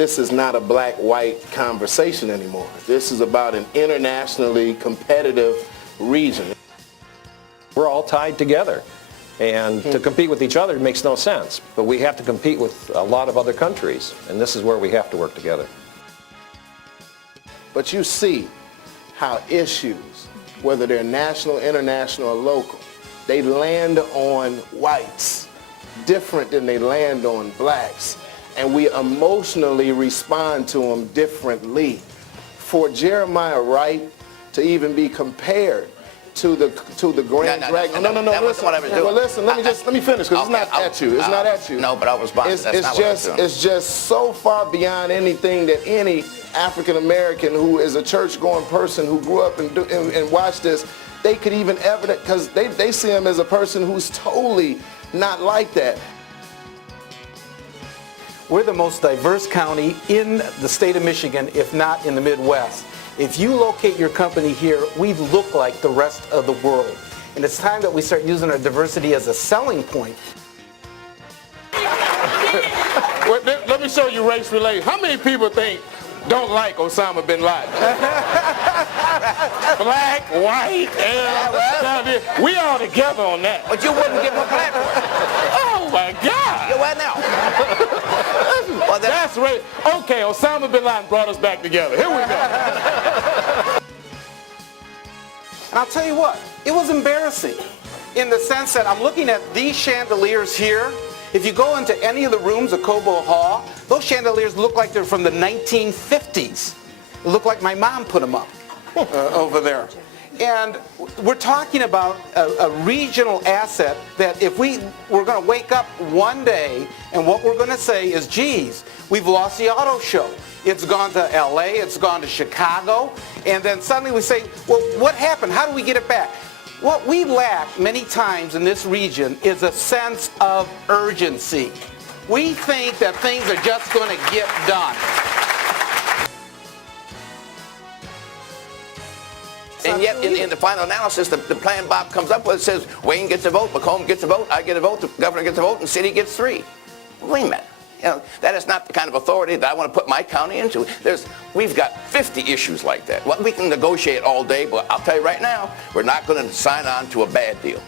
this is not a black-white conversation anymore. This is about an internationally competitive region. We're all tied together, and to compete with each other makes no sense. But we have to compete with a lot of other countries, and this is where we have to work together. But you see how issues, whether they're national, international, or local, they land on whites different than they land on blacks, and we emotionally respond to them differently. For Jeremiah Wright to even be compared to the Grand Dragon. No, that wasn't what I was doing. Well, listen, let me finish, because it's not at you. It's not at you. No, but I was responding. That's not what I was doing. It's just so far beyond anything that any African American who is a church-going person who grew up and watched this, they could even evidence, because they see him as a person who's totally not like that. We're the most diverse county in the state of Michigan, if not in the Midwest. If you locate your company here, we look like the rest of the world. And it's time that we start using our diversity as a selling point. Well, let me show you race relations. How many people don't like Osama bin Laden? Black, white, Arab, we all together on that. But you wouldn't give him a platform. Oh my God! You what now? Well, that's right. Okay, Osama bin Laden brought us back together. Here we go. And I'll tell you what, it was embarrassing in the sense that I'm looking at these chandeliers here. If you go into any of the rooms of Cobo Hall, those chandeliers look like they're from the 1950s. They look like my mom put them up over there. And we're talking about a regional asset that if we're going to wake up one day and what we're going to say is, geez, we've lost the auto show. It's gone to LA, it's gone to Chicago, and then suddenly we say, well, what happened? How do we get it back? What we lack many times in this region is a sense of urgency. We think that things are just going to get done. And yet, in the final analysis, the plan Bob comes up with says Wayne gets a vote, Macomb gets a vote, I get a vote, the governor gets a vote, and the city gets 3. Wait a minute. You know, that is not the kind of authority that I want to put my county into. We've got 50 issues like that. Well, we can negotiate all day, but I'll tell you right now, we're not going to sign on to a bad deal.